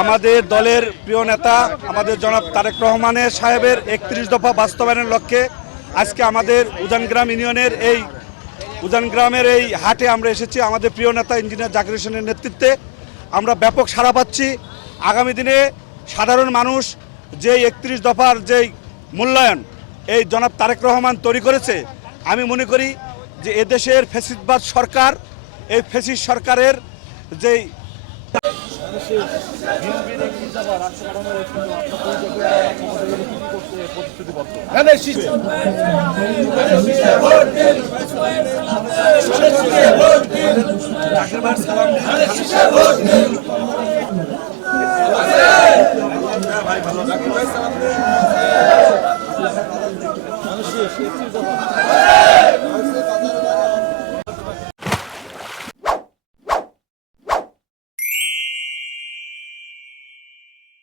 আমাদের দলের প্রিয় নেতা, আমাদের জনাব তারেক রহমানের সাহেবের একত্রিশ দফা বাস্তবায়নের লক্ষ্যে আজকে আমাদের উজানগ্রাম ইউনিয়নের এই, উজানগ্রামের এই হাটে আমরা এসেছি। আমাদের প্রিয় নেতা ইঞ্জিনিয়ার জাকির হোসেনের নেতৃত্বে আমরা ব্যাপক সাড়া পাচ্ছি। আগামী দিনে সাধারণ মানুষ যেই একত্রিশ দফার যেই মূল্যায়ন এই জনাব তারেক রহমান তৈরি করেছে, আমি মনে করি যে এদেশের ফেসিদবাদ সরকার এই ফেসিস সরকারের যে ভাই ভালো